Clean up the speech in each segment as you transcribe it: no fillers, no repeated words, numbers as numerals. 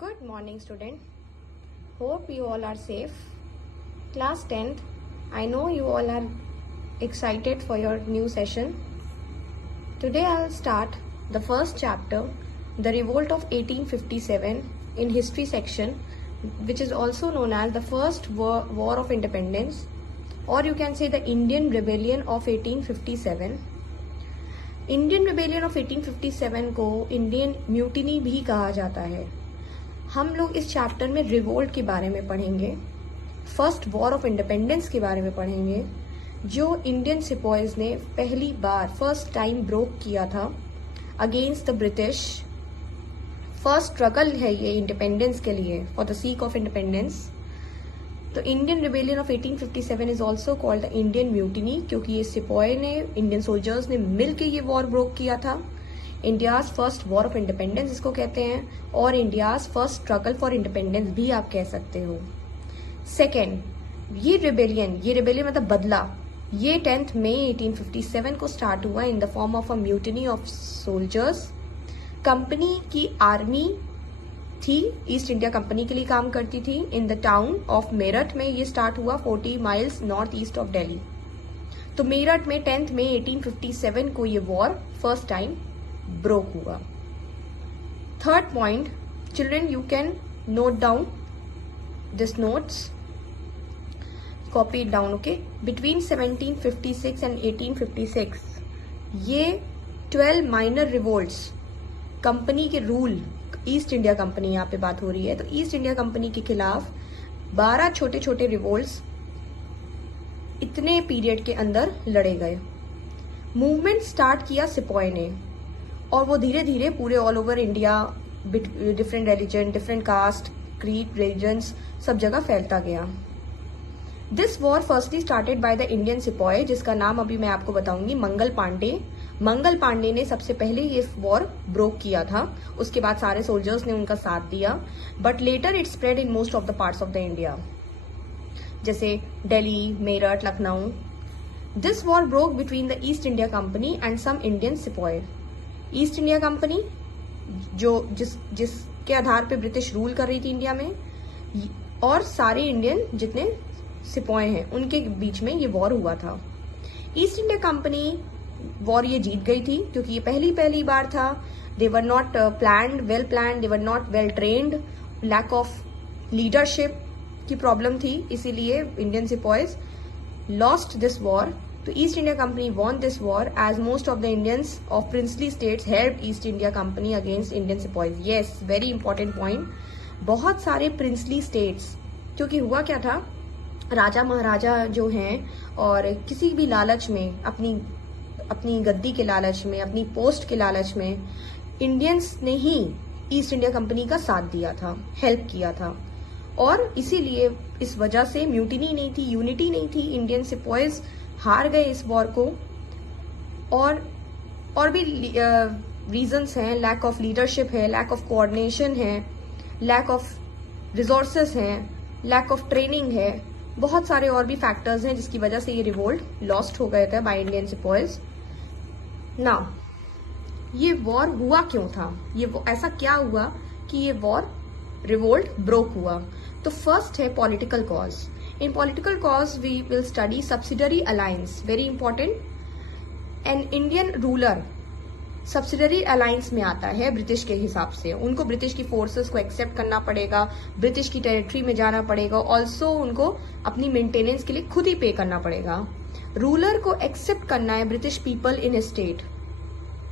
Good morning, student. Hope you all are safe. Class 10th, I know you all are excited for your new session. Today I'll start the first chapter, The Revolt of 1857 in History section, which is also known as the First War of Independence, or you can say the Indian Rebellion of 1857. Indian rebellion of 1857 को Indian mutiny भी कहा जाता है. हम लोग इस chapter में revolt के बारे में पढ़ेंगे, फर्स्ट वॉर ऑफ इंडिपेंडेंस के बारे में पढ़ेंगे, जो इंडियन सिपॉयज ने पहली बार फर्स्ट टाइम ब्रोक किया था against the British. First struggle है ये इंडिपेंडेंस के लिए, for the seek of independence. तो Indian rebellion of 1857 is also called the Indian mutiny, क्योंकि ये सिपॉय ने, इंडियन सोल्जर्स ने मिलकर ये वॉर ब्रोक किया था. India's first war of independence इसको कहते हैं, और India's first struggle for independence भी आप कह सकते हो. सेकेंड, ये रिबेलियन मतलब बदला, ये 10 मई 1857 को स्टार्ट हुआ in the form of a mutiny of soldiers. Company की आर्मी थी, ईस्ट इंडिया कंपनी के लिए काम करती थी. In the town of Meerut में ये स्टार्ट हुआ 40 miles north east of Delhi. तो मेरठ में 10 मई 1857 को ये वॉर फर्स्ट टाइम ब्रोक हुआ. Third point, children you can note down this notes, copy it down. Okay, between 1756 and 1856 ये 12 माइनर रिवोल्ट्स, कंपनी के रूल, ईस्ट इंडिया कंपनी यहाँ पे बात हो रही है, तो ईस्ट इंडिया कंपनी के खिलाफ 12 छोटे छोटे रिवोल्ट्स इतने पीरियड के अंदर लड़े गए. मूवमेंट स्टार्ट किया सिपॉय ने, और वो धीरे धीरे पूरे all over India, different religion, different caste, creed, religions, सब जगह फैलता गया. This war firstly started by the Indian sepoy, जिसका नाम अभी मैं आपको बताऊंगी, मंगल पांडे. मंगल पांडे ने सबसे पहले ये वॉर ब्रोक किया था, उसके बाद सारे सोल्जर्स ने उनका साथ दिया. But later it spread in most of the parts of the India, जैसे Delhi, Meerut, Lucknow. This war broke between the East India Company and some Indian sepoy. East India Company जो जिसके आधार पे ब्रिटिश रूल कर रही थी इंडिया में, और सारे इंडियन जितने सिपॉय हैं उनके बीच में ये वॉर हुआ था. ईस्ट इंडिया कंपनी वॉर ये जीत गई थी, क्योंकि ये पहली बार था. They were not well planned, they were not well trained, lack of leadership की प्रॉब्लम थी, इसीलिए Indian sepoys lost this war. तो east India Company won this war as most of the Indians of princely states help East India Company against Indian sepoys. Yes, very important point. बहुत सारे princely states, क्योंकि हुआ क्या था, राजा महाराजा जो हैं, और किसी भी लालच में, अपनी गद्दी के लालच में, अपनी पोस्ट के लालच में, इंडियंस ने ही ईस्ट इंडिया कंपनी का साथ दिया था, हेल्प किया था. और इसीलिए इस वजह से म्यूटिनी नहीं थी, यूनिटी नहीं थी. इंडियन सिपॉयज हार गए इस वॉर को. और भी रीजंस हैं, लैक ऑफ लीडरशिप है, लैक ऑफ कोऑर्डिनेशन है, लैक ऑफ रिसोर्सेस हैं, लैक ऑफ ट्रेनिंग है, बहुत सारे और भी फैक्टर्स हैं जिसकी वजह से ये रिवोल्ट लॉस्ट हो गए थे बाय इंडियन सिपॉयज. नाउ, ये वॉर हुआ क्यों था, ऐसा क्या हुआ कि ये वॉर रिवोल्ट ब्रोक हुआ. तो फर्स्ट है political cause. In political cause we will study subsidiary alliance, very important. An Indian ruler subsidiary alliance में आता है ब्रिटिश के हिसाब से. उनको ब्रिटिश की फोर्सेस को एक्सेप्ट करना पड़ेगा, ब्रिटिश की टेरिटरी में जाना पड़ेगा, ऑल्सो उनको अपनी मेंटेनेंस के लिए खुद ही पे करना पड़ेगा. रूलर को एक्सेप्ट करना है ब्रिटिश पीपल इन स्टेट,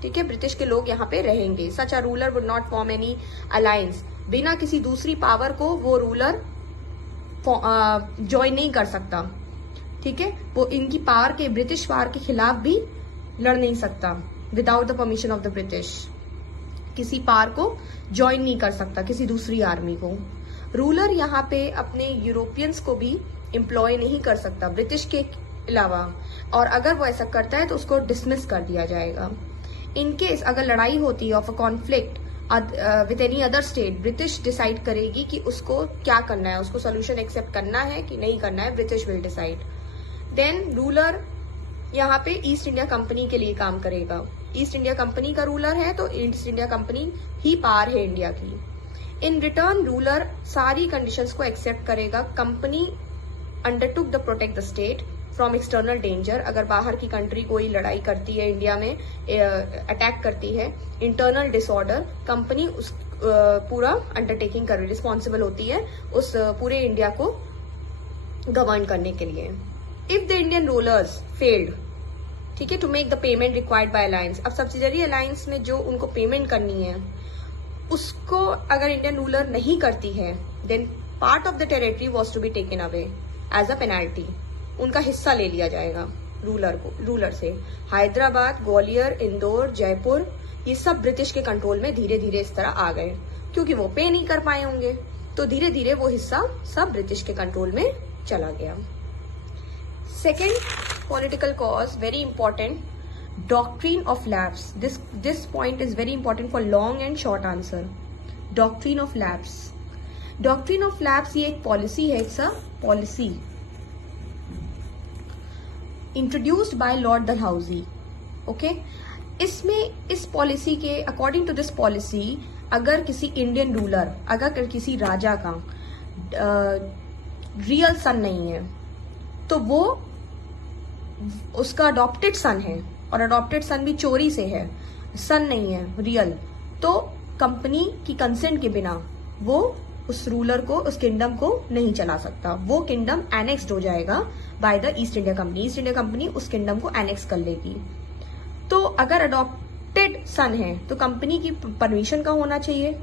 ठीक है, ब्रिटिश के लोग यहाँ पे रहेंगे. Such a ruler would not form any alliance. बिना किसी दूसरी पावर को वो रूलर ज्वाइन नहीं कर सकता, ठीक है. वो इनकी पावर के, ब्रिटिश पावर के खिलाफ भी लड़ नहीं सकता without the permission of the British. किसी पावर को ज्वाइन नहीं कर सकता, किसी दूसरी आर्मी को. रूलर यहाँ पे अपने यूरोपियंस को भी एम्प्लॉय नहीं कर सकता ब्रिटिश के अलावा, और अगर वो ऐसा करता है तो उसको डिसमिस कर दिया जाएगा. इन केस अगर लड़ाई होती है of a conflict with any other state, British decide करेगी कि उसको क्या करना है, उसको सोल्यूशन एक्सेप्ट करना है कि नहीं करना है, British will decide. Then ruler यहाँ पे ईस्ट इंडिया कंपनी के लिए काम करेगा. ईस्ट इंडिया कंपनी का रूलर है तो ईस्ट इंडिया कंपनी ही पावर है इंडिया की. इन रिटर्न रूलर सारी कंडीशंस को एक्सेप्ट करेगा. Company undertook the protect the state from external danger. अगर बाहर की कंट्री कोई लड़ाई करती है, इंडिया में अटैक करती है, इंटरनल डिसऑर्डर, कंपनी उस पूरा अंडरटेकिंग कर रिस्पॉन्सिबल होती है उस पूरे इंडिया को गवर्न करने के लिए. If the Indian rulers failed, ठीक है, to make the payment required by alliance. अब सब्सिडरी अलायंस में जो उनको पेमेंट करनी है उसको अगर इंडियन रूलर नहीं करती है, then part of the territory was to be taken away as a penalty. उनका हिस्सा ले लिया जाएगा रूलर से. हैदराबाद, ग्वालियर, इंदौर, जयपुर, ये सब ब्रिटिश के कंट्रोल में धीरे धीरे इस तरह आ गए, क्योंकि वो पे नहीं कर पाए होंगे, तो धीरे धीरे वो हिस्सा सब ब्रिटिश के कंट्रोल में चला गया. Second political cause, very important, doctrine of lapse. This point is very important for long and short answer. Doctrine of lapse. Doctrine of lapse ये एक पॉलिसी है, it's a policy introduced by Lord Dalhousie. Okay, इसमें इस policy के according to this policy, अगर किसी Indian ruler, अगर किसी राजा का रियल सन नहीं है, तो वो उसका अडॉप्टेड सन है, और अडॉप्टेड सन भी चोरी से है, सन नहीं है रियल, तो कंपनी की कंसेंट के बिना वो उस रूलर को, उस किंगडम को नहीं चला सकता. वो किंगडम एनेक्स्ड हो जाएगा by the East India company. East India company उस किंगडम को एनेक्स कर लेगी. तो अगर अडॉप्टेड सन है तो कंपनी की परमिशन का होना चाहिए.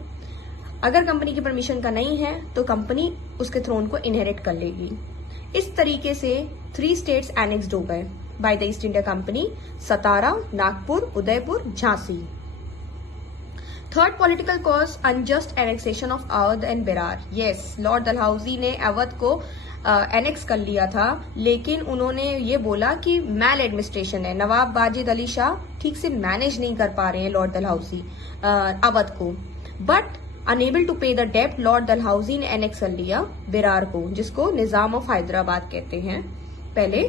अगर कंपनी की परमिशन का नहीं है तो कंपनी उसके थ्रोन को इनहेरिट कर लेगी. इस तरीके से 3 स्टेट्स एनेक्स्ड हो गए by the East India company: Satara, Nagpur, Udaipur, Jhansi. Third political cause, unjust annexation of Awadh and Berar. Yes, Lord Dalhousie ने अवध को एनेक्स कर लिया था, लेकिन उन्होंने ये बोला कि मैल एडमिनिस्ट्रेशन है, नवाब वाजिद अली शाह ठीक से मैनेज नहीं कर पा रहे हैं लॉर्ड डलहौजी अवध को. बट अनेबल टू पे द डेब्ट, लॉर्ड डलहौजी ने एनेक्स कर लिया बेरार को, जिसको निजाम ऑफ हैदराबाद कहते हैं, पहले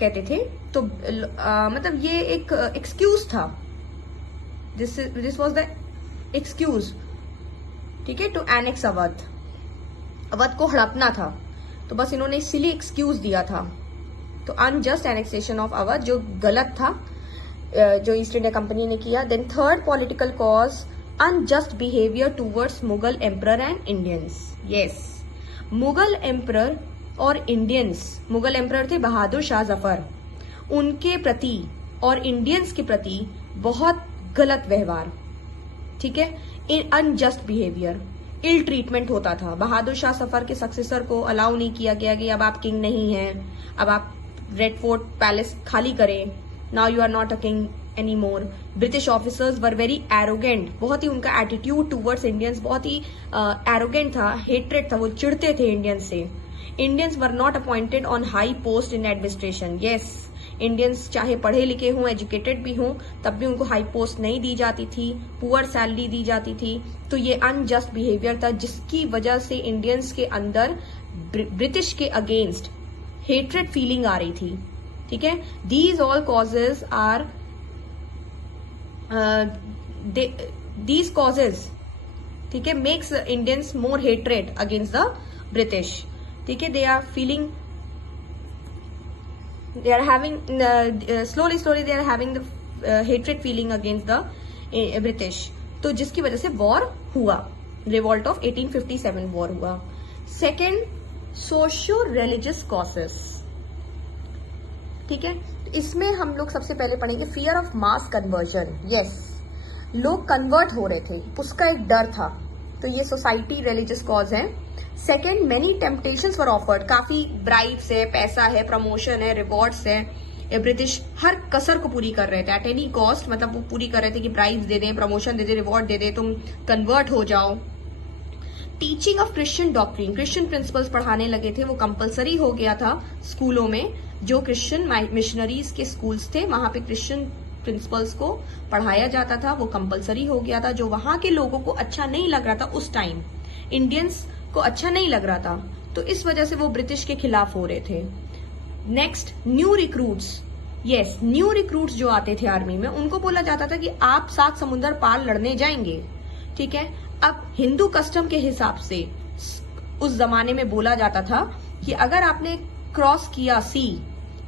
कहते थे. तो मतलब ये एक एक्सक्यूज था, दिस वॉज द एक्सक्यूज, ठीक है, टू एनेक्स अवध. अवध को हड़पना था, तो बस इन्होंने इसीलिए एक्सक्यूज दिया था. तो अनजस्ट एनेक्सेशन ऑफ अवध, जो गलत था, जो ईस्ट इंडिया कंपनी ने किया. Then third political cause, unjust behaviour towards Mughal emperor and Indians. Yes, Mughal emperor और इंडियंस, मुगल एम्परर थे बहादुर शाह जफर, उनके प्रति और इंडियंस के प्रति बहुत गलत व्यवहार, ठीक है, अनजस्ट बिहेवियर, इल ट्रीटमेंट होता था. बहादुर शाह जफर के सक्सेसर को अलाउ नहीं किया गया कि अब आप किंग नहीं हैं, अब आप रेड फोर्ट पैलेस खाली करें, now you are not a king any more. British officers were very arrogant, बहुत ही उनका एटीट्यूड टूवर्ड्स इंडियंस बहुत ही एरोगेंट था, हेट्रेड था, वो चिढ़ते थे इंडियंस से. Indians were not appointed on high post in administration. Yes, Indians चाहे पढ़े लिखे हों, एजुकेटेड भी हों, तब भी उनको हाई पोस्ट नहीं दी जाती थी, पुअर सैलरी दी जाती थी. तो ये अनजस्ट बिहेवियर था, जिसकी वजह से इंडियंस के अंदर ब्रिटिश के अगेंस्ट हेट्रेड फीलिंग आ रही थी. ठीक है, these all causes are these causes, ठीक है, makes Indians more hatred against the British. ठीक है, they are feeling, they are having slowly they are having the hatred feeling against the British. तो जिसकी वजह से वॉर हुआ, रिवॉल्ट ऑफ 1857 वॉर हुआ. Second, socio religious causes. ठीक है, इसमें हम लोग सबसे पहले पढ़ेंगे fear of mass conversion. Yes, लोग कन्वर्ट हो रहे थे, उसका एक डर था, तो ये सोसाइटी रिलीजियस कॉज है. सेकेंड, मेनी टेम्पटेशंस वर ऑफर्ड, काफी ब्राइब्स है, पैसा है, प्रमोशन है, रिवॉर्ड्स है. ब्रिटिश हर कसर को पूरी कर रहे थे एट एनी कॉस्ट, मतलब वो पूरी कर रहे थे कि ब्राइब्स दे दें, प्रमोशन दे दें, रिवॉर्ड दे दें, तुम कन्वर्ट हो जाओ. Teaching of Christian doctrine, Christian principles पढ़ाने लगे थे, वो कंपलसरी हो गया था स्कूलों में. जो क्रिश्चियन मिशनरीज के स्कूल्स थे, वहां पे क्रिश्चियन प्रिंसिपल्स को पढ़ाया जाता था, वो कंपलसरी हो गया था. जो वहां के लोगों को अच्छा नहीं लग रहा था उस टाइम, इंडियंस को अच्छा नहीं लग रहा था, तो इस वजह से वो ब्रिटिश के खिलाफ हो रहे थे. Next, new recruits. Yes, new recruits जो आते थे आर्मी में, उनको बोला जाता था कि आप 7 समुंदर पार लड़ने जाएंगे. ठीक है, अब हिंदू कस्टम के हिसाब से उस जमाने में बोला जाता था कि अगर आपने क्रॉस किया सी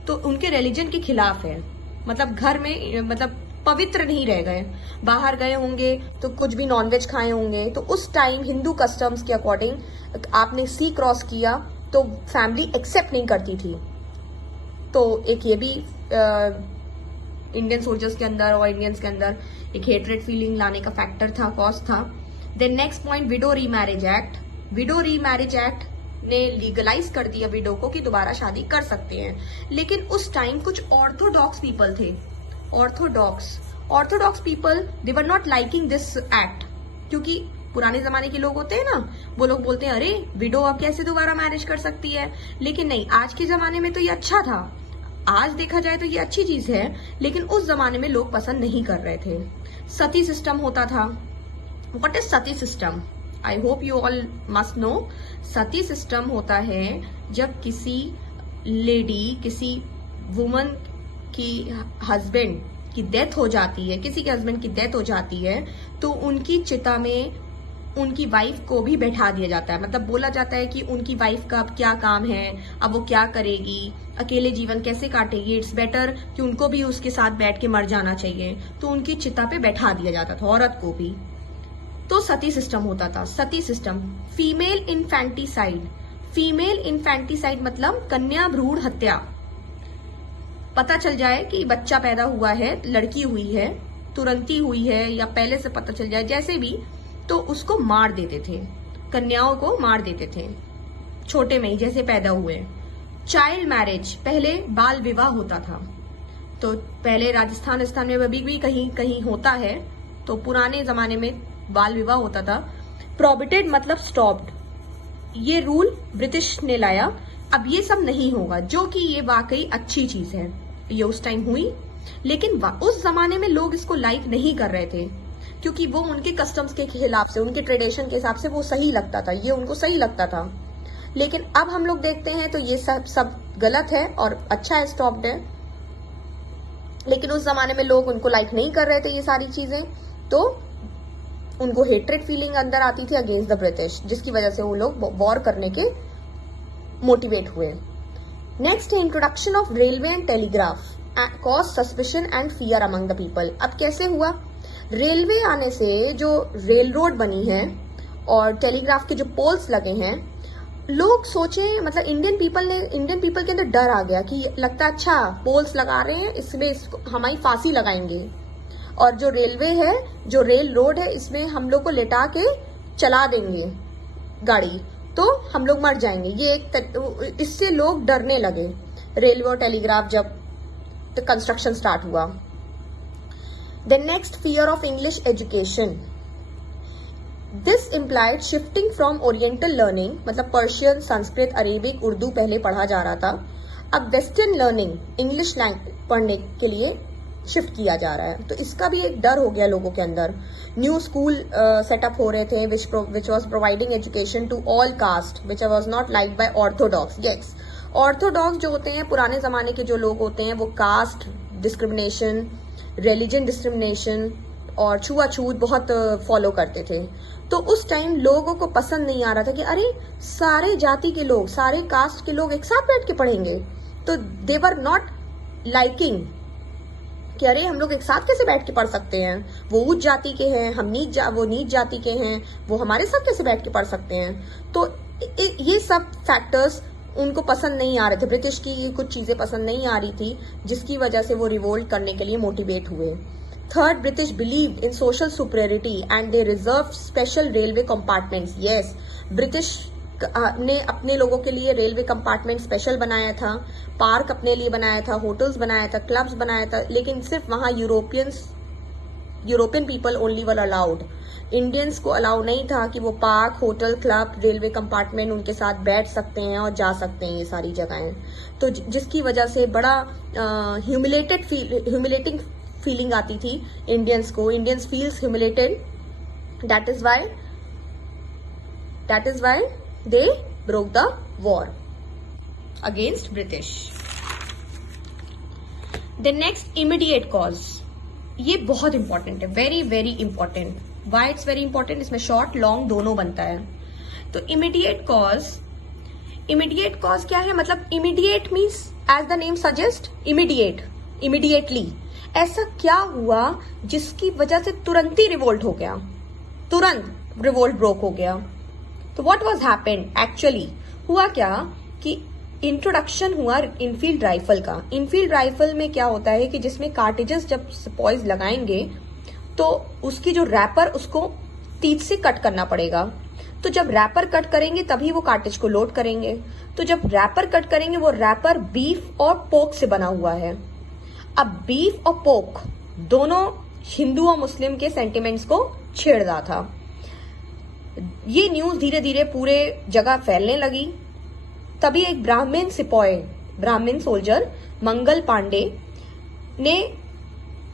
तो उनके रिलीजन के खिलाफ है, मतलब घर में मतलब पवित्र नहीं रह गए, बाहर गए होंगे तो कुछ भी नॉनवेज खाए होंगे। तो उस टाइम हिंदू कस्टम्स के अकॉर्डिंग आपने सी क्रॉस किया तो फैमिली एक्सेप्ट नहीं करती थी। तो एक ये भी इंडियन सोल्जर्स के अंदर और इंडियंस के अंदर एक हेट्रेड फीलिंग लाने का फैक्टर था, कॉज था। Then next point, widow remarriage act. Widow remarriage act ने लीगलाइज कर दिया विडो को कि दोबारा शादी कर सकते हैं। लेकिन उस टाइम कुछ ऑर्थोडॉक्स पीपल थे, Orthodox people, they were not liking this act, क्योंकि पुराने जमाने के लोग होते हैं ना, वो लोग बोलते हैं अरे विडो अब कैसे दोबारा मैरिज कर सकती है। लेकिन नहीं, आज के जमाने में तो ये अच्छा था, आज देखा जाए तो ये अच्छी चीज है, लेकिन उस जमाने में लोग पसंद नहीं कर रहे थे। सती सिस्टम होता था। What is Sati system? I hope you all must know. Sati system होता है जब किसी लेडी, किसी वुमन की हस्बैंड की डेथ हो जाती है, किसी के हस्बैंड की डेथ हो जाती है, तो उनकी चिता में उनकी वाइफ को भी बैठा दिया जाता है। मतलब बोला जाता है कि उनकी वाइफ का अब क्या काम है, अब वो क्या करेगी, अकेले जीवन कैसे काटेगी, इट्स बेटर कि उनको भी उसके साथ बैठ के मर जाना चाहिए। तो उनकी चिता पे बैठा दिया जाता था, औरत को भी। तो सती सिस्टम होता था। Sati system. Female infanticide. Female infanticide मतलब कन्या भ्रूण हत्या। पता चल जाए कि बच्चा पैदा हुआ है, लड़की हुई है, तुरंत ही हुई है या पहले से पता चल जाए, जैसे भी, तो उसको मार देते थे, कन्याओं को मार देते थे छोटे में ही, जैसे पैदा हुए। चाइल्ड मैरिज, पहले बाल विवाह होता था। तो पहले राजस्थान में अभी भी कहीं कहीं होता है, तो पुराने जमाने में बाल विवाह होता था। प्रोहिबिटेड मतलब स्टॉप्ड, ये रूल ब्रिटिश ने लाया। अब ये सब नहीं होगा, जो कि ये वाकई अच्छी चीज है। ये उस टाइम हुई, लेकिन उस जमाने में लोग इसको लाइक नहीं कर रहे थे, क्योंकि वो उनके कस्टम्स के खिलाफ से, उनके ट्रेडिशन के हिसाब से वो सही लगता था, ये उनको सही लगता था। लेकिन अब हम लोग देखते हैं तो ये सब गलत है और अच्छा है, स्टॉप्ड है। लेकिन उस जमाने में लोग उनको लाइक नहीं कर रहे थे ये सारी चीजें, तो उनको हेट्रेड फीलिंग अंदर आती थी अगेंस्ट द ब्रिटिश, जिसकी वजह से वो लोग वॉर करने के मोटिवेट हुए। नेक्स्ट है introduction of railway and telegraph cause suspicion and fear among the people. अब कैसे हुआ? रेलवे आने से जो रेल रोड बनी है और टेलीग्राफ के जो पोल्स लगे हैं, लोग सोचे, मतलब इंडियन पीपल के अंदर डर आ गया कि लगता अच्छा पोल्स लगा रहे हैं, इसमें हमारी फांसी लगाएंगे, और जो रेलवे है, जो रेल रोड है, इसमें हम लोग को लेटा के चला देंगे गाड़ी, तो हम लोग मर जाएंगे। ये एक इससे लोग डरने लगे। रेलवे और टेलीग्राफ जब कंस्ट्रक्शन स्टार्ट हुआ। Then next, fear of English education. This implied shifting from oriental learning, मतलब पर्शियन, संस्कृत, अरेबिक, उर्दू पहले पढ़ा जा रहा था, अब वेस्टर्न लर्निंग, इंग्लिश पढ़ने के लिए शिफ्ट किया जा रहा है। तो इसका भी एक डर हो गया लोगों के अंदर। न्यू स्कूल सेटअप हो रहे थे which was providing education to all caste, which was not like by orthodox. Yes, orthodox जो होते हैं, पुराने जमाने के जो लोग होते हैं, वो कास्ट डिस्क्रिमिनेशन, रिलीजन डिस्क्रिमिनेशन और छुआछूत बहुत फॉलो करते थे। तो उस टाइम लोगों को पसंद नहीं आ रहा था कि अरे सारे जाति के लोग, सारे कास्ट के लोग एक साथ बैठ के पढ़ेंगे। तो दे वर नॉट लाइकिंग कि अरे हम लोग एक साथ कैसे बैठ के पढ़ सकते हैं, वो उच्च जाति के हैं, हम वो नीच जाति के हैं, वो हमारे साथ कैसे बैठ के पढ़ सकते हैं। तो ये सब फैक्टर्स उनको पसंद नहीं आ रहे थे, ब्रिटिश की कुछ चीजें पसंद नहीं आ रही थी, जिसकी वजह से वो रिवोल्ट करने के लिए मोटिवेट हुए। Third, British believed in social superiority and they reserve special railway compartments. Yes, British ने अपने लोगों के लिए रेलवे कंपार्टमेंट स्पेशल बनाया था, पार्क अपने लिए बनाया था, होटल्स बनाया था, क्लब्स बनाया था, लेकिन सिर्फ वहां European people only were allowed. Indians को अलाउ नहीं था कि वो park, hotel, club, railway compartment उनके साथ बैठ सकते हैं और जा सकते हैं ये सारी जगहें। तो जिसकी वजह से बड़ा ह्यूमिलेटिंग फीलिंग आती थी इंडियंस को। Indians feels humiliated, that is why they broke the war against British. The next, immediate cause, ये बहुत इंपॉर्टेंट है, very very important. Why it's very important, इसमें शॉर्ट लॉन्ग दोनों बनता है। तो इमीडिएट कॉज क्या है, मतलब immediate means as the name suggest immediate, immediately. ऐसा क्या हुआ जिसकी वजह से तुरंत ही रिवोल्ट हो गया, तुरंत रिवोल्ट ब्रोक हो गया। तो व्हाट वाज हैपेंड एक्चुअली, हुआ क्या कि इंट्रोडक्शन हुआ इनफील्ड राइफल का। इनफील्ड राइफल में क्या होता है कि जिसमें कार्टेजेस जब सिपॉइज लगाएंगे तो उसकी जो रैपर उसको तीत से कट करना पड़ेगा। तो जब रैपर कट करेंगे तभी वो कार्टेज को लोड करेंगे। तो जब रैपर कट करेंगे, वो रैपर बीफ और पोक से बना हुआ है। अब बीफ और पोक दोनों हिंदू और मुस्लिम के सेंटिमेंट्स को छेड़ रहा था। ये न्यूज धीरे धीरे पूरे जगह फैलने लगी। तभी एक ब्राह्मण सिपाही, ब्राह्मण सोल्जर मंगल पांडे ने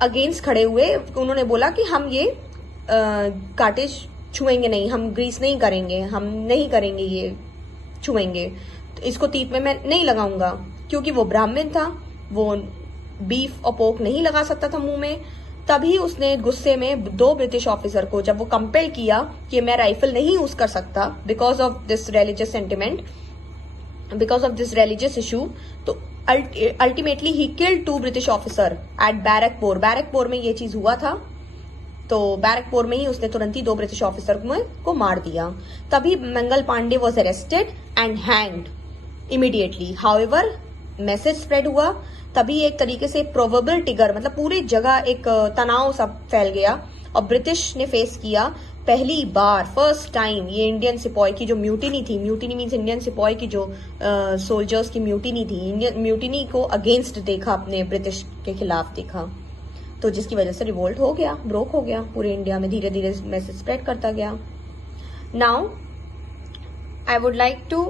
अगेंस्ट खड़े हुए। उन्होंने बोला कि हम ये कार्टेज छुएंगे नहीं, हम ग्रीस नहीं करेंगे, हम नहीं करेंगे, ये छुएंगे, तो इसको तीत में मैं नहीं लगाऊंगा। क्योंकि वो ब्राह्मण था, वो बीफ और पोक नहीं लगा सकता था मुंह में। तभी उसने गुस्से में 2 ब्रिटिश ऑफिसर को, जब वो कंपेल किया कि मैं राइफल नहीं यूज कर सकता because of this religious sentiment, because of this religious issue, तो ultimately he killed 2 British officer at Barrackpore. Barrackpore में ये चीज हुआ था, तो बैरकपुर में ही उसने तुरंत ही 2 ब्रिटिश ऑफिसर को मार दिया। तभी Mangal Pandey was arrested and hanged immediately. However message spread हुआ, तभी एक तरीके से प्रोबेबल टिगर, मतलब पूरी जगह एक तनाव सब फैल गया और ब्रिटिश ने फेस किया पहली बार, फर्स्ट टाइम, ये इंडियन सिपाही की जो म्यूटिनी थी, म्यूटिनी मीन्स इंडियन सिपाही की जो सोल्जर्स की म्यूटिनी थी, इंडियन म्यूटिनी को अगेंस्ट देखा, अपने ब्रिटिश के खिलाफ देखा। तो जिसकी वजह से रिवोल्ट हो गया, ब्रोक हो गया पूरे इंडिया में, धीरे धीरे मैसेज स्प्रेड करता गया। Now I would like to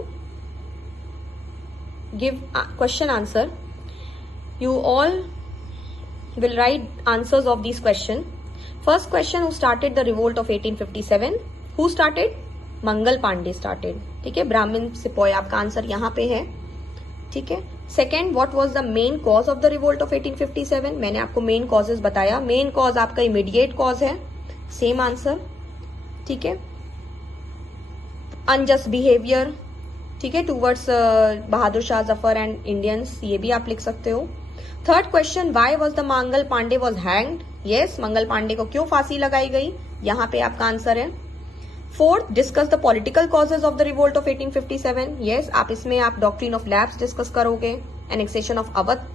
give question answer. You all will write answers of these question. First question, who started the revolt of 1857? Who started? Mangal Pandey started. ठीक है, ब्राह्मण सिपाही आपका आंसर यहाँ पे है. ठीक है. Second, what was the main cause of the revolt of 1857? मैंने आपको मेन कॉजेज बताया. मेन कॉज आपका इमीडिएट कॉज है, सेम आंसर. ठीक है. अनजस्ट बिहेवियर, ठीक है, towards Bahadur Shah Zafar and Indians, ये भी आप लिख सकते हो. Third question, why was the Mangal Pandey was hanged? Yes, Mangal Pandey को क्यों फांसी लगाई गई? यहाँ पे आपका आंसर है. Fourth, discuss the political causes of the revolt of 1857. Yes, आप इसमें आप डॉक्ट्रिन ऑफ लैप्स डिस्कस करोगे, एनेक्सेशन ऑफ अवध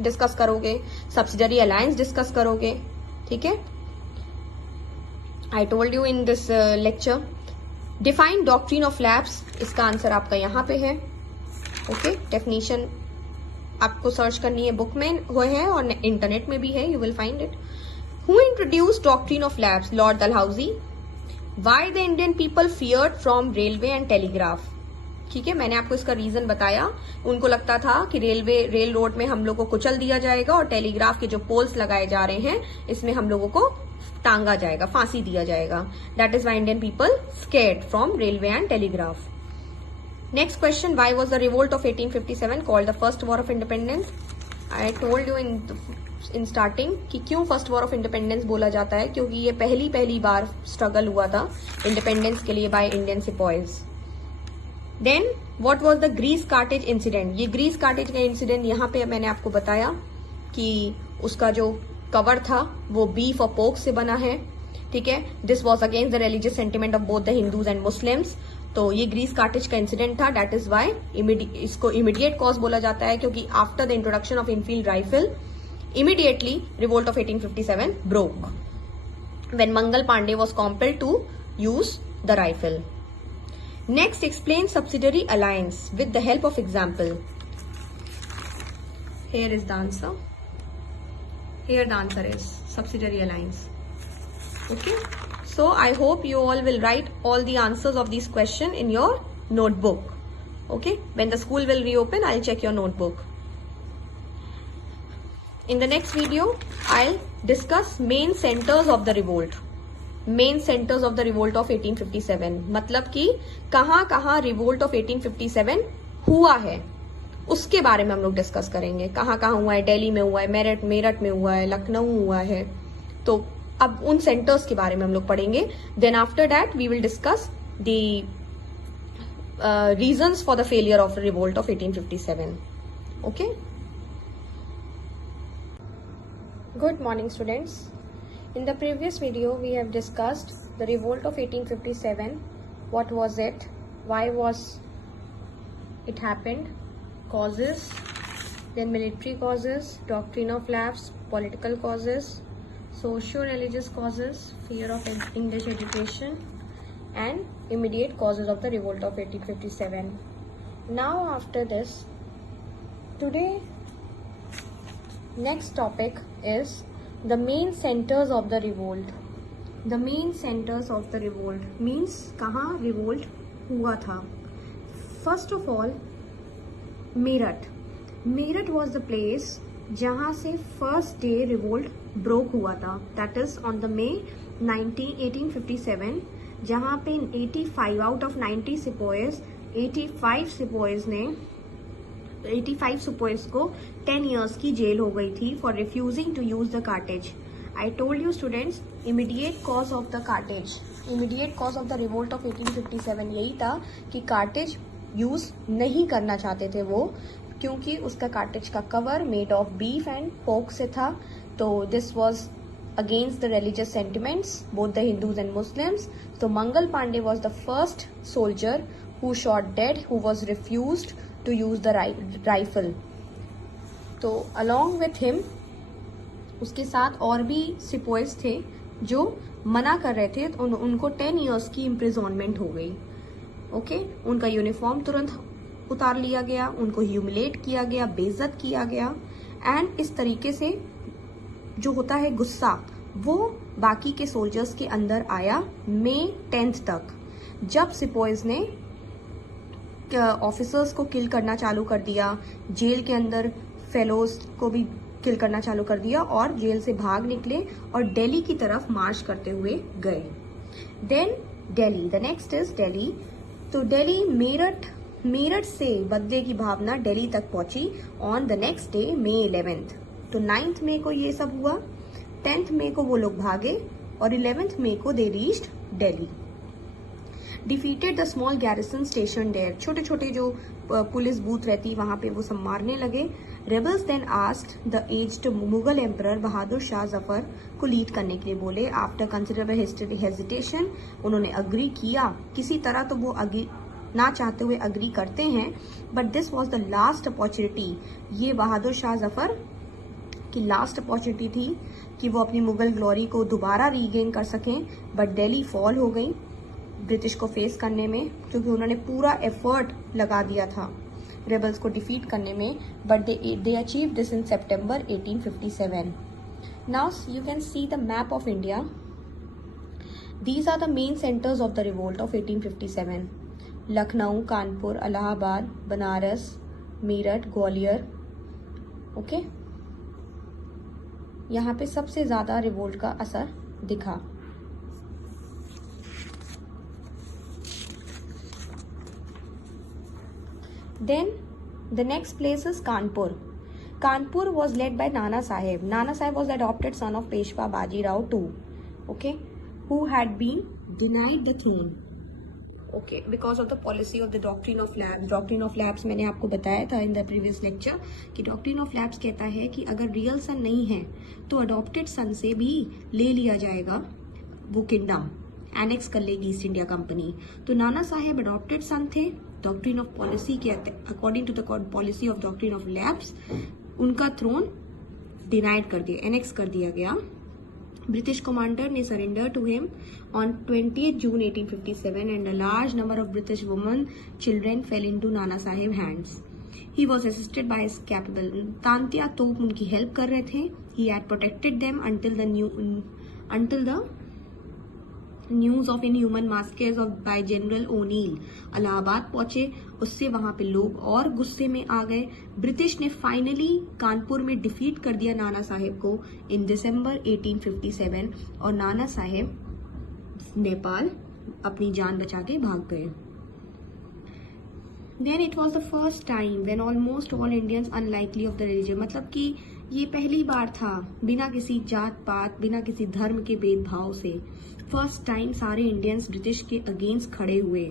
डिस्कस करोगे, सब्सिडरी अलायंस डिस्कस करोगे. ठीक है. आई told you in this lecture. Define doctrine of lapse, इसका आंसर आपका यहाँ पे है. ओके, डेफिनेशन आपको सर्च करनी है, बुक में वो है और इंटरनेट में भी है, you will find it. Who introduce doctrine of lapse? Lord Dalhousie. Why the Indian people feared from railway and telegraph? ठीक है, मैंने आपको इसका रीजन बताया. उनको लगता था कि रेल रोड में हम लोग को कुचल दिया जाएगा और टेलीग्राफ के जो पोल्स लगाए जा रहे हैं इसमें हम लोगों को टांगा जाएगा, फांसी दिया जाएगा. That is why Indian people scared from railway and telegraph. Next question, why was the revolt of 1857 called the first war of independence? I told you in starting कि क्यों first war of independence बोला जाता है, क्योंकि ये पहली बार struggle हुआ था इंडिपेंडेंस के लिए बाय इंडियन सिपाहीज. Then what was the grease cartridge incident? ये ग्रीस कार्टेज का इंसिडेंट यहाँ पे मैंने आपको बताया कि उसका जो कवर था वो बीफ और पोक से बना है. ठीक है. This was against the religious sentiment of both the Hindus and Muslims. तो ये ग्रीस कार्टेज का इंसिडेंट था. दैट इज वाई इसको इमीडिएट कॉज बोला जाता है, क्योंकि after the introduction of Enfield rifle immediately revolt of 1857 broke when Mangal Pandey was compelled to use the rifle. Next, explain subsidiary alliance with the help of example. Here is the answer. Here the answer is subsidiary alliance. Okay, so I hope you all will write all the answers of these questions in your notebook. Okay, when the school will reopen, I'll check your notebook. In the next video, I'll discuss main centers of the revolt. Main centers of the revolt of 1857. मतलब कि कहाँ revolt of 1857 हुआ है, उसके बारे में हम लोग डिस्कस करेंगे. कहाँ हुआ है? दिल्ली में हुआ है, मेरठ में हुआ है, लखनऊ हुआ है. तो अब उन सेंटर्स के बारे में हम लोग पढ़ेंगे. Then after that we will discuss the reasons for the failure of revolt of 1857. Okay. Good morning, students. In the previous video we have discussed the revolt of 1857. What was it? Why was it happened? Causes, then military causes, doctrine of lapse, political causes, socio-religious causes, fear of English education, and immediate causes of the revolt of 1857. Now after this, today next topic is the main centers of the revolt. The main centers of the revolt means कहाँ revolt हुआ था. First of all, Meerut. Meerut was the place जहाँ से first day revolt broke हुआ था. That is on the May 1857. जहाँ पे 85 out of 90 सिपोइज 85 सिपोइज को 10 years की जेल हो गई थी for refusing to use the cartridge. I told you students, immediate cause of the cartridge, immediate cause of the revolt of 1857 यही था कि कार्टेज यूज नहीं करना चाहते थे वो, क्योंकि उसका कार्टेज का cover made of beef and pork से था. तो this was against the religious sentiments, both the Hindus and Muslims. So Mangal Pandey was the first soldier who shot dead, who was refused to use the rifle. तो along with him, उसके साथ और भी सिपोइज थे जो मना कर रहे थे. उनको 10 years की इम्प्रिजोनमेंट हो गई. ओके, उनका यूनिफॉर्म तुरंत उतार लिया गया, उनको ह्यूमिलेट किया गया, बेइज्जत किया गया. एंड इस तरीके से जो होता है गुस्सा, वो बाकी के सोल्जर्स के अंदर आया मई 10 तक, जब सिपोइज ने ऑफिसर्स को किल करना चालू कर दिया, जेल के अंदर फेलोज को भी किल करना चालू कर दिया और जेल से भाग निकले और दिल्ली की तरफ मार्च करते हुए गए. Then Delhi, the next is Delhi. तो दिल्ली, मेरठ से बदले की भावना दिल्ली तक पहुंची on the next day May 11. तो 9th मई को ये सब हुआ, 10th मई को वो लोग भागे और 11th मई को they reached Delhi. Defeated the small garrison station there. छोटे छोटे जो पुलिस बूथ रहती वहां पे वो सब मारने लगे. Rebels then asked the aged Mughal emperor Bahadur Shah Zafar को लीड करने के लिए बोले. आफ्टर कंसिडरेबल हेजिटेशन उन्होंने अग्री किया. किसी तरह तो वो ना चाहते हुए अग्री करते हैं, but this was the last opportunity. ये बहादुर शाह जफर की लास्ट अपॉर्चुनिटी थी कि वो अपनी मुगल ग्लोरी को दोबारा रीगेन कर सकें. बट दिल्ली फॉल हो गई ब्रिटिश को फेस करने में, क्योंकि उन्होंने पूरा एफर्ट लगा दिया था रेबल्स को डिफीट करने में. But they achieve this in September 1857. Now you can see the map of India. These are the main centres of the revolt of 1857. Lucknow, Kanpur, Allahabad, Banaras, Meerut, Gwalior. Okay, यहाँ पे सबसे ज्यादा रिवोल्ट का असर दिखा. Then the next place is Kanpur. Kanpur was led by Nana Sahib. Nana Sahib was adopted son of Peshwa Bajirao II, okay, who had been denied the throne. Okay, because of the policy of the doctrine of labs. Doctrine of labs मैंने आपको बताया था in the previous lecture कि doctrine of labs कहता है कि अगर real सन नहीं है तो अडॉप्टेड सन से भी ले लिया जाएगा वो किंगडम, एनेक्स कर लेगी ईस्ट इंडिया कंपनी. तो नाना साहेब अडॉप्टेड सन थे. डॉक्ट्रिन ऑफ पॉलिसी के according to the policy of doctrine of lapse उनका थ्रोन डिनाइड कर दिया, एनेक्स कर दिया गया. British commander ने surrender to him on 20th June 1857 and a large number of British women, children fell into Nana Sahib hands. He was assisted by his capable Tantya तोप उनकी help कर रहे थे. He had protected them until the news of inhuman massacres of by general O'Neill. Allahabad पहुंचे, उससे वहां पे लोग और गुस्से में आ गए. ब्रिटिश ने फाइनली कानपुर में डिफीट कर दिया नाना साहेब को इन दिसंबर 1857 और नाना साहेब नेपाल अपनी जान बचा के भाग गए. Then it was the first time when almost all Indians unlikely of the religion, मतलब कि ये पहली बार था बिना किसी जात पात, बिना किसी धर्म के भेदभाव से फर्स्ट टाइम सारे इंडियंस ब्रिटिश के अगेंस्ट खड़े हुए।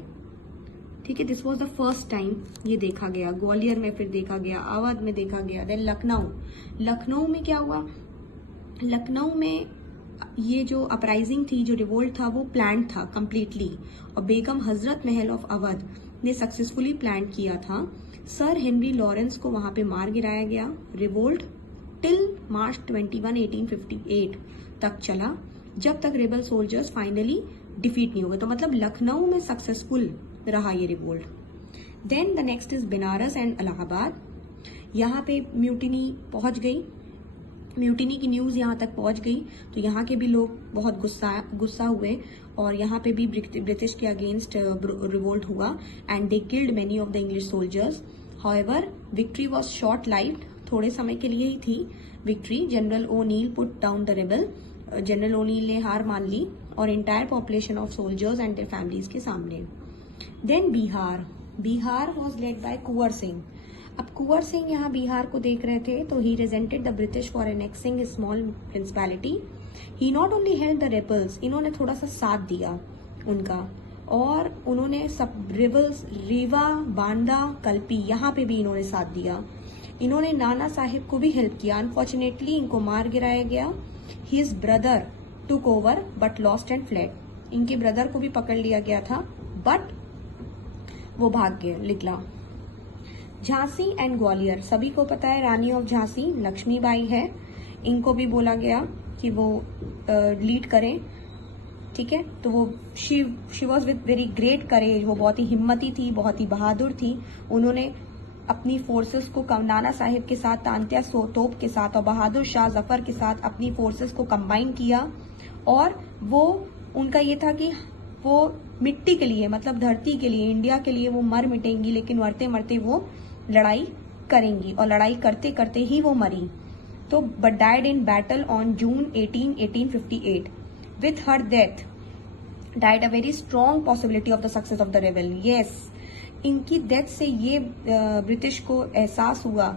ठीक है, this was the first time ये देखा गया। ग्वालियर में फिर देखा गया, अवध में देखा गया, देन लखनऊ में क्या हुआ? लखनऊ में ये जो अपराइजिंग थी, जो रिवोल्ट था, वो प्लान था कंप्लीटली, और बेगम हजरत महल ऑफ अवध ने सक्सेसफुली प्लान किया था। सर हेनरी लॉरेंस को वहां पे मार गिराया गया। रिवोल्ट टिल मार्च 21, 1858 तक चला, जब तक रेबल सोल्जर्स फाइनली डिफीट नहीं हो गए। तो मतलब लखनऊ में सक्सेसफुल रहा ये revolt. Then the next is Banaras and Allahabad. यहाँ पे म्यूटिनी पहुंच गई, म्यूटिनी की न्यूज यहाँ तक पहुंच गई, तो यहाँ के भी लोग बहुत गुस्सा हुए, और यहाँ पे भी ब्रिटिश के अगेंस्ट रिवोल्ट हुआ, and they killed many of the English soldiers. However victory was short lived, थोड़े समय के लिए ही थी victory. General O'Neill put down the rebel, general O'Neill ने हार मान ली, और entire population of soldiers and their families के सामने। देन Bihar was led by Kunwar Singh. अब कुंवर सिंह यहाँ बिहार को देख रहे थे, तो he resented the British for annexing small principality. He not only held the rebels, इन्होंने थोड़ा सा साथ दिया उनका, और उन्होंने सब रिबल्स रीवा, बांदा, कल्पी, यहाँ पे भी इन्होंने साथ दिया। इन्होंने नाना साहिब को भी हेल्प किया। अनफॉर्चुनेटली इनको मार गिराया गया। His brother took over but lost and fled. इनके ब्रदर को भी पकड़ लिया गया था, बट वो भाग गए, निकला। झांसी एंड ग्वालियर, सभी को पता है रानी ऑफ झांसी लक्ष्मीबाई है। इनको भी बोला गया कि वो लीड करें, ठीक है। तो वो she was with very great courage, वो बहुत ही हिम्मती थी, बहुत ही बहादुर थी। उन्होंने अपनी फोर्सेस को नाना साहिब के साथ, तांत्या तोप के साथ और बहादुर शाह जफर के साथ अपनी फोर्सेस को कंबाइन किया, और वो उनका ये था कि वो मिट्टी के लिए, मतलब धरती के लिए, इंडिया के लिए वो मर मिटेंगी, लेकिन मरते मरते वो लड़ाई करेंगी, और लड़ाई करते करते ही वो मरी। तो but died in battle on June 18, 1858। With her death died a very strong possibility of the success of the rebel. Yes, इनकी डेथ से ये ब्रिटिश को एहसास हुआ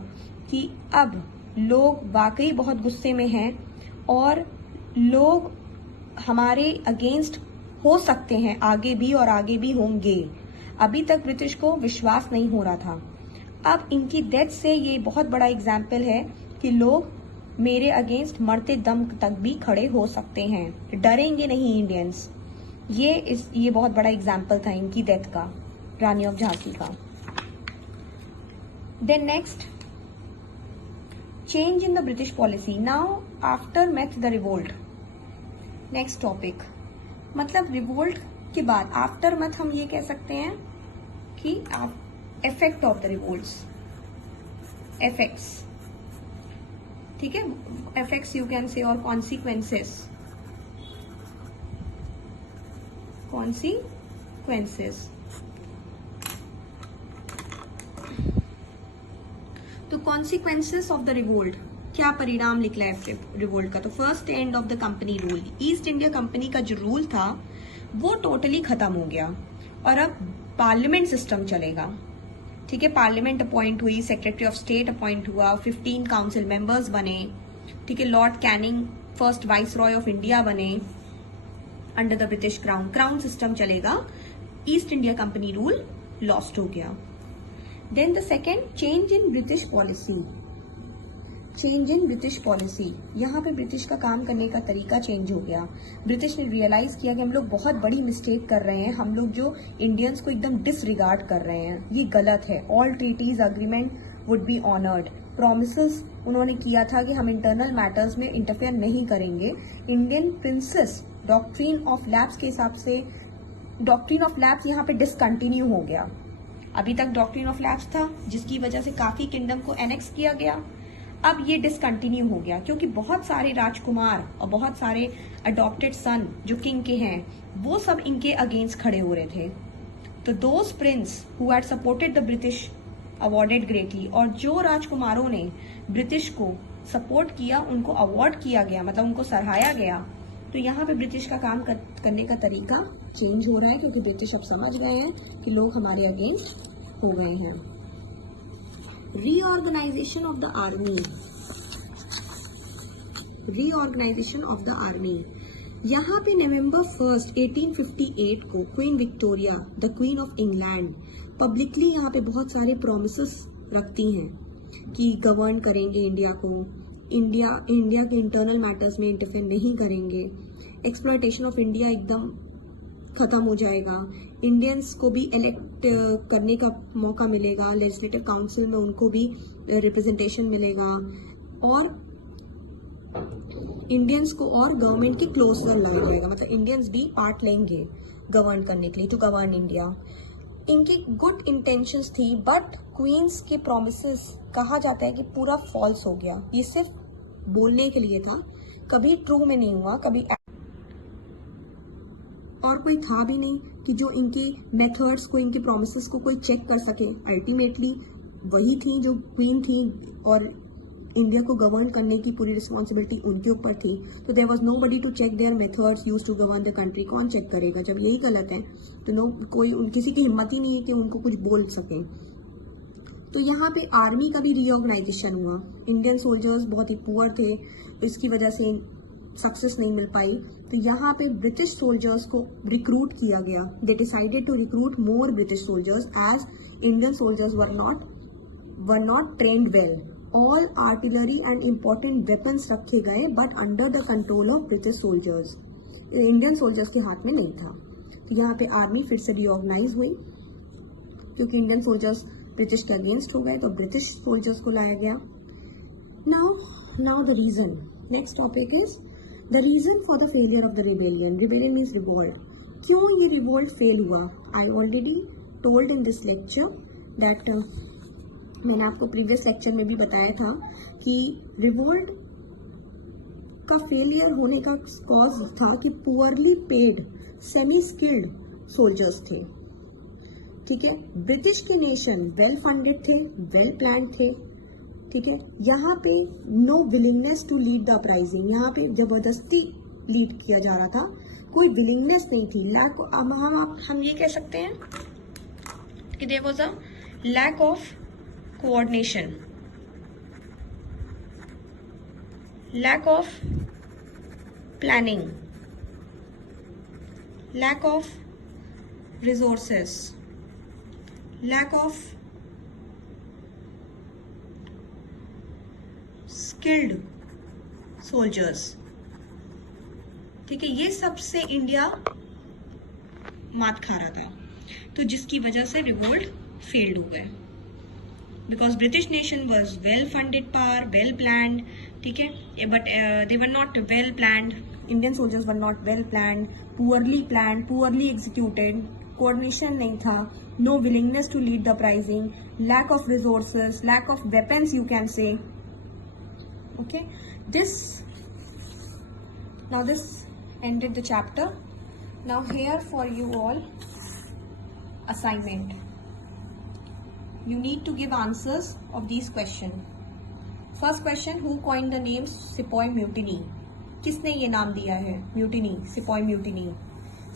कि अब लोग वाकई बहुत गुस्से में हैं, और लोग हमारे अगेंस्ट हो सकते हैं आगे भी, और आगे भी होंगे। अभी तक ब्रिटिश को विश्वास नहीं हो रहा था। अब इनकी डेथ से ये बहुत बड़ा एग्जाम्पल है कि लोग मेरे अगेंस्ट मरते दम तक भी खड़े हो सकते हैं, डरेंगे नहीं इंडियंस। ये बहुत बड़ा एग्जाम्पल था इनकी डेथ का, रानी ऑफ झांसी का। Then next, change in the British policy now after math the revolt. Next topic, मतलब रिवोल्ट के बाद, आफ्टर मत हम ये कह सकते हैं कि effect of the revolts, effects, ठीक है, इफेक्ट्स यू कैन से, और कॉन्सिक्वेंसेस, तो कॉन्सिक्वेंसेस ऑफ द रिवोल्ट, क्या परिणाम निकला है रिवोल्ट का? तो first end of the company rule, east India company का जो रूल था वो टोटली खत्म हो गया, और अब पार्लियामेंट सिस्टम चलेगा, ठीक है। पार्लियामेंट अपॉइंट हुई, सेक्रेटरी ऑफ स्टेट अपॉइंट हुआ, 15 काउंसिल मेंबर्स बने, ठीक है। Lord Canning first viceroy of India बने under the British crown system चलेगा। East India Company rule lost हो गया। Then the second, change in British policy, यहाँ पे ब्रिटिश का काम करने का तरीका चेंज हो गया। ब्रिटिश ने रियलाइज किया कि हम लोग बहुत बड़ी मिस्टेक कर रहे हैं, हम लोग जो इंडियंस को एकदम डिसरिगार्ड कर रहे हैं, ये गलत है। All treaties agreement would be honoured, promises उन्होंने किया था कि हम इंटरनल मैटर्स में इंटरफेयर नहीं करेंगे। Indian princess doctrine of lapse के हिसाब से, डॉक्ट्रिन ऑफ लैप्स यहाँ पे डिसकंटिन्यू हो गया। अभी तक डॉक्ट्रिन ऑफ लैप्स था, जिसकी वजह से काफी किंगडम को एनेक्स किया गया। अब ये डिसकंटिन्यू हो गया, क्योंकि बहुत सारे राजकुमार और बहुत सारे अडॉप्टेड सन जो किंग के हैं, वो सब इनके अगेंस्ट खड़े हो रहे थे। तो those Prince who had supported the British awarded greatly, और जो राजकुमारों ने ब्रिटिश को सपोर्ट किया उनको अवार्ड किया गया, मतलब उनको सराहाया गया। तो यहाँ पे ब्रिटिश का काम करने का तरीका चेंज हो रहा है, क्योंकि ब्रिटिश अब समझ गए हैं कि लोग हमारे अगेंस्ट हो गए हैं। Reorganisation of the army, reorganisation of the army. यहाँ पे नवंबर 1 1858 को queen Victoria, the queen of England, publicly यहाँ पे बहुत सारे प्रोमिसेस रखती हैं कि गवर्न करेंगे इंडिया को, इंडिया के इंटरनल मैटर्स में इंटरफेयर नहीं करेंगे, एक्सप्लॉयटेशन ऑफ इंडिया एकदम खत्म हो जाएगा, इंडियंस को भी इलेक्ट करने का मौका मिलेगा, लेजिस्लेटिव काउंसिल में उनको भी रिप्रेजेंटेशन मिलेगा, और इंडियंस को और गवर्नमेंट के क्लोजर लाया जाएगा, मतलब इंडियंस भी पार्ट लेंगे गवर्न करने के लिए, टू गवर्न इंडिया। इनकी गुड इंटेंशंस थी, बट क्वींस के प्रोमिसेस कहा जाता है कि पूरा फॉल्स हो गया। ये सिर्फ बोलने के लिए था, कभी ट्रू में नहीं हुआ, कभी और कोई था भी नहीं कि जो इनके मेथड्स को, इनके प्रोमिसेस को कोई चेक कर सके। अल्टीमेटली वही थी जो क्वीन थी, और इंडिया को गवर्न करने की पूरी रिस्पॉन्सिबिलिटी उनके ऊपर थी। तो there was nobody to check their methods used to govern the country. कौन चेक करेगा जब यही गलत है? तो कोई किसी की हिम्मत ही नहीं है कि उनको कुछ बोल सके। तो यहाँ पे आर्मी का भी रीऑर्गेनाइजेशन हुआ। इंडियन सोल्जर्स बहुत ही पुअर थे, इसकी वजह से सक्सेस नहीं मिल पाई। तो यहाँ पे ब्रिटिश सोल्जर्स को रिक्रूट किया गया। They decided to recruit more British soldiers as Indian soldiers were not trained well. All artillery and important weapons रखे गए, but under the control of British soldiers. Indian soldiers के हाथ में नहीं था। तो यहाँ पे आर्मी फिर से रीऑर्गेनाइज हुई, क्योंकि इंडियन सोल्जर्स ब्रिटिश के अगेंस्ट हो गए, तो ब्रिटिश सोल्जर्स को लाया गया। Now the reason, next topic is the reason for the failure of the rebellion. Rebellion means revolt. क्यों ये रिवोल्ट फेल हुआ? I already told in this lecture that, मैंने आपको प्रीवियस लेक्चर में भी बताया था कि रिवोल्ट का फेलियर होने का कॉज था कि poorly paid semi skilled soldiers थे। ठीक है, ब्रिटिश के नेशन वेल फंडेड थे, वेल प्लान थे। ठीक है, यहाँ पे no willingness to lead the uprising, यहाँ पे जबरदस्ती लीड किया जा रहा था, कोई विलिंगनेस नहीं थी। लैक, हम ये कह सकते हैं कि there was a lack of coordination, lack of planning, lack of resources, lack of skilled soldiers। ठीक है, ये सबसे इंडिया मात खा रहा था, तो जिसकी वजह से रिवोल्ट फेल्ड हो गए। Because British nation was well funded power, well planned, ठीक है, but they were not well planned. Indian soldiers were not well planned, poorly executed, coordination नहीं था, no willingness to lead the uprising, lack of resources, lack of weapons, you can say. Okay, now this ended the chapter. Now here for you all assignment. You need to give answers of these questions. First question, who coined the name Sepoy Mutiny? किसने ये नाम दिया है? Mutiny, Sepoy Mutiny.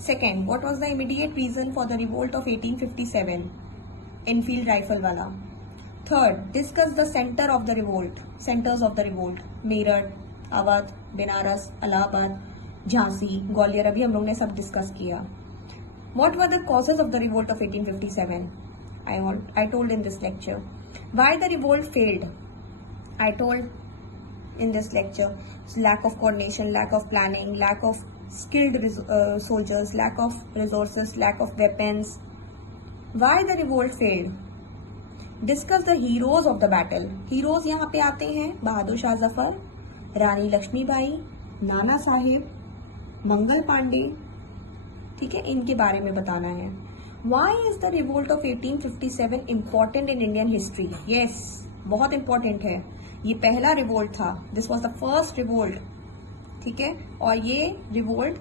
Second, what was the immediate reason for the revolt of 1857? Enfield rifle वाला. Third, discuss the center of the revolt. Centers of the revolt: Meerut, Awadh, Banaras, Allahabad, Jhansi, Gwalior. अभी हम लोग ने सब डिस्कस किया। What were the causes of the revolt of 1857? I told in this lecture. Why the revolt failed? I told in this lecture. Lack of coordination, lack of planning, lack of skilled soldiers, lack of resources, lack of weapons. Why the revolt failed? Discuss the heroes of the battle. Heroes यहाँ पे आते हैं बहादुर शाह जफर, रानी लक्ष्मीबाई, नाना साहेब, मंगल पांडे। ठीक है, इनके बारे में बताना है। Why is the revolt of 1857 important in Indian history? Yes, बहुत इंपॉर्टेंट है। ये पहला रिवोल्ट था, this was the first revolt. ठीक है, और ये रिवोल्ट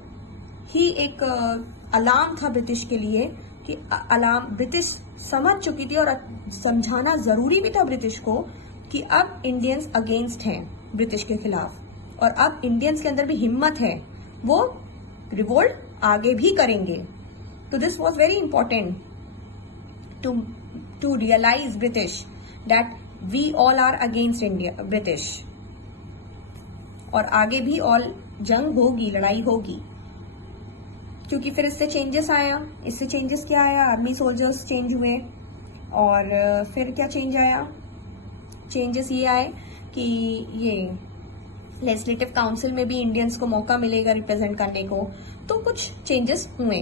ही एक अलार्म था ब्रिटिश के लिए, कि अलार्म ब्रिटिश समझ चुकी थी, और समझाना जरूरी भी था ब्रिटिश को कि अब इंडियंस अगेंस्ट हैं ब्रिटिश के खिलाफ, और अब इंडियंस के अंदर भी हिम्मत है, वो रिवोल्ट आगे भी करेंगे। तो this was very important to realise British that we all are against India, British. और आगे भी और जंग होगी, लड़ाई होगी, क्योंकि फिर इससे चेंजेस आया। इससे चेंजेस क्या आया, आर्मी सोल्जर्स चेंज हुए, और फिर क्या चेंज आया, चेंजेस ये आए कि ये लेजिस्लेटिव काउंसिल में भी इंडियंस को मौका मिलेगा रिप्रेजेंट करने को, तो कुछ चेंजेस हुए।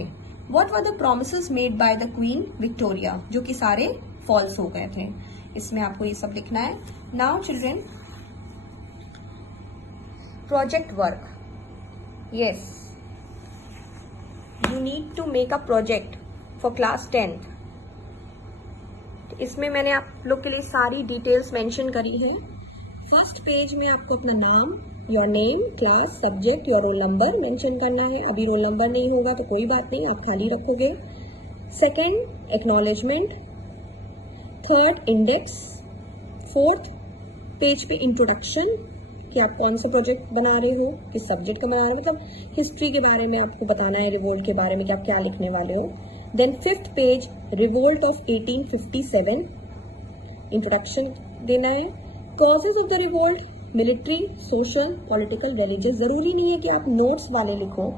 What were the promises made by the queen Victoria, जो कि सारे फॉल्स हो गए थे। इसमें आपको ये सब लिखना है। Now children, project work, yes, you need to make a project for class 10th। इसमें मैंने आप लोग के लिए सारी डिटेल्स मेंशन करी है। फर्स्ट पेज में आपको अपना नाम, your name, class, subject, your roll number mention करना है। अभी रोल नंबर नहीं होगा तो कोई बात नहीं, आप खाली रखोगे। Second, acknowledgement. Third, index. Fourth page पे इंट्रोडक्शन, कि आप कौन सा प्रोजेक्ट बना रहे हो, किस सब्जेक्ट का बना रहे हो, मतलब हिस्ट्री के बारे में आपको बताना है, रिवोल्ट के बारे में कि आप क्या लिखने वाले हो। Then fifth page, revolt of 1857, introduction देना है। Causes of the revolt, military, social, political, religious. जरूरी नहीं है कि आप नोट्स वाले लिखो,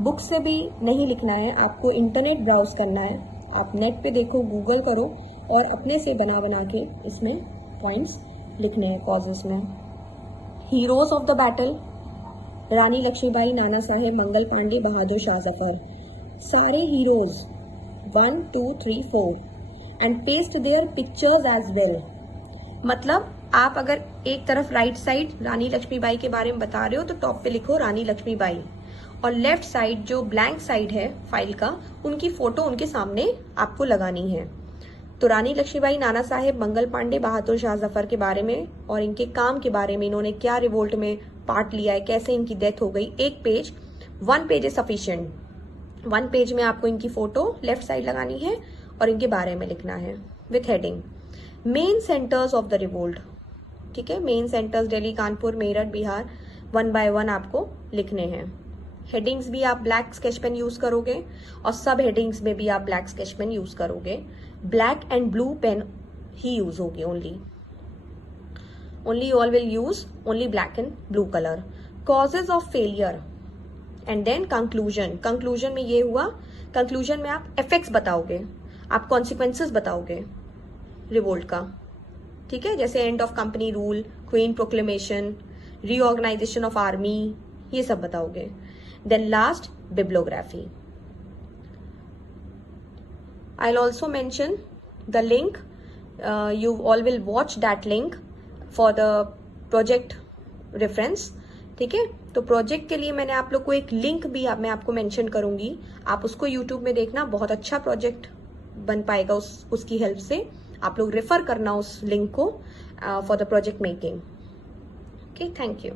बुक से भी नहीं लिखना है, आपको इंटरनेट ब्राउज करना है। आप नेट पे देखो, गूगल करो और अपने से बना के इसमें पॉइंट्स लिखने हैं कॉजेस में। Heroes of the battle, Rani Lakshmibai, Nana Sahib, Mangal Pandey, Bahadur Shah Zafar, सारे heroes 1, 2, 3, 4 and paste their pictures as well. मतलब आप अगर एक तरफ राइट साइड रानी लक्ष्मीबाई के बारे में बता रहे हो तो टॉप पे लिखो रानी लक्ष्मीबाई, और लेफ्ट साइड जो ब्लैंक साइड है फाइल का, उनकी फोटो उनके सामने आपको लगानी है। तो रानी लक्ष्मीबाई, नाना साहेब, मंगल पांडे, बहादुर शाह जफर के बारे में और इनके काम के बारे में, इन्होंने क्या रिवोल्ट में पार्ट लिया है, कैसे इनकी डेथ हो गई, एक page, 1 page is sufficient. 1 page में आपको इनकी फोटो लेफ्ट साइड लगानी है और इनके बारे में लिखना है with heading. Main centres of the revolt, ठीक है, main centres Delhi, Kanpur, Meerut, Bihar, 1 by 1 आपको लिखने हैं। हेडिंग्स भी आप ब्लैक स्केच पेन यूज करोगे और सब हेडिंग्स में भी आप ब्लैक स्केच पेन यूज करोगे। ब्लैक एंड ब्लू पेन ही यूज होगी only you all will use only black and blue colour. Causes of failure and then conclusion. Conclusion में ये हुआ, कंक्लूजन में आप इफेक्ट्स बताओगे, आप कॉन्सिक्वेंसेस बताओगे रिवोल्ट का, ठीक है, जैसे end of company rule, queen proclamation, reorganisation of army, ये सब बताओगे। Then last, bibliography. I'll also mention the link. You all will watch that link for the project reference. ठीक है, तो प्रोजेक्ट के लिए मैंने आप लोग को एक लिंक भी मैं आपको मेंशन करूंगी, आप उसको यूट्यूब में देखना, बहुत अच्छा प्रोजेक्ट बन पाएगा उसकी हेल्प से। आप लोग रेफर करना उस लिंक को for the project making. Okay, thank you.